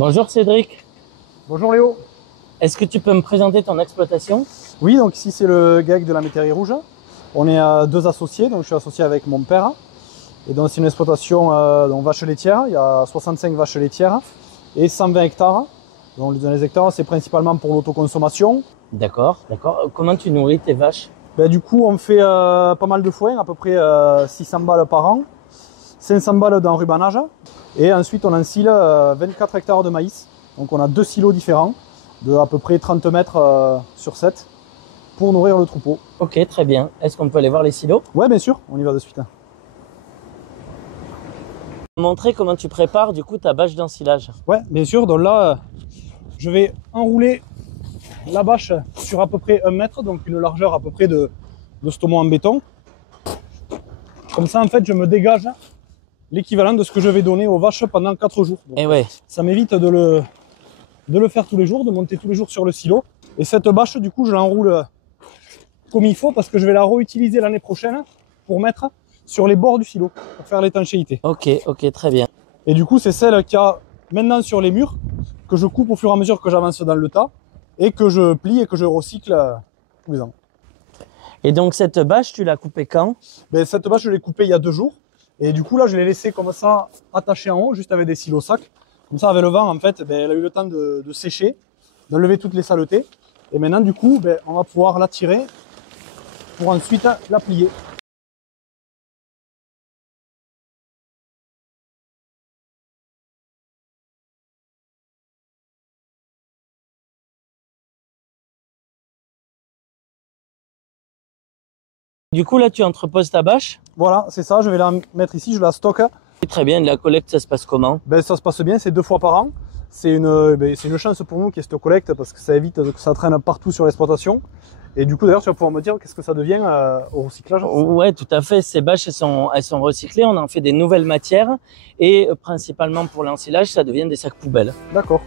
Bonjour Cédric, Bonjour Léo. est-ce que tu peux me présenter ton exploitation? Oui, donc ici c'est le GAEC de la Métairie Rouge. On est deux associés, donc je suis associé avec mon père. Et donc c'est une exploitation vaches laitières. Il y a 65 vaches laitières et 120 hectares. Donc les hectares c'est principalement pour l'autoconsommation. D'accord. Comment tu nourris tes vaches? Du coup on fait pas mal de foin, à peu près 600 balles par an, 500 balles d'enrubanage. Et ensuite on ensile 24 hectares de maïs. Donc on a deux silos différents de à peu près 30 mètres sur 7 pour nourrir le troupeau. Ok, très bien. Est-ce qu'on peut aller voir les silos? Ouais, bien sûr, on y va de suite. Montrer comment tu prépares du coup ta bâche d'ensilage. Ouais, bien sûr. Donc là, je vais enrouler la bâche sur à peu près 1 mètre, donc une largeur à peu près de stomo en béton. Comme ça, en fait, je me dégage l'équivalent de ce que je vais donner aux vaches pendant 4 jours. Donc, Et ouais. ça m'évite de le faire tous les jours, de monter tous les jours sur le silo. Et cette bâche, du coup, je l'enroule comme il faut parce que je vais la réutiliser l'année prochaine pour mettre sur les bords du silo, pour faire l'étanchéité. Ok, très bien. Et du coup, c'est celle qu'il y a maintenant sur les murs, que je coupe au fur et à mesure que j'avance dans le tas, et que je plie et que je recycle tous les ans. Et donc cette bâche, tu l'as coupée quand? Cette bâche, je l'ai coupée il y a 2 jours. Et du coup, là, je l'ai laissée comme ça, attachée en haut, juste avec des silos sacs. Comme ça, avec le vent, en fait, elle a eu le temps de sécher, d'enlever toutes les saletés. Et maintenant, du coup, on va pouvoir la tirer pour ensuite la plier. Du coup là tu entreposes ta bâche? Voilà, c'est ça, je vais la mettre ici, je la stocke. Très bien, la collecte ça se passe comment? Ça se passe bien, c'est 2 fois par an. C'est une chance pour nous qu'il y ait cette collecte parce que ça évite que ça traîne partout sur l'exploitation. Et du coup d'ailleurs tu vas pouvoir me dire qu'est-ce que ça devient au recyclage. Ouais, tout à fait. Ces bâches elles sont recyclées, on en fait des nouvelles matières et principalement pour l'ensilage ça devient des sacs poubelles. D'accord.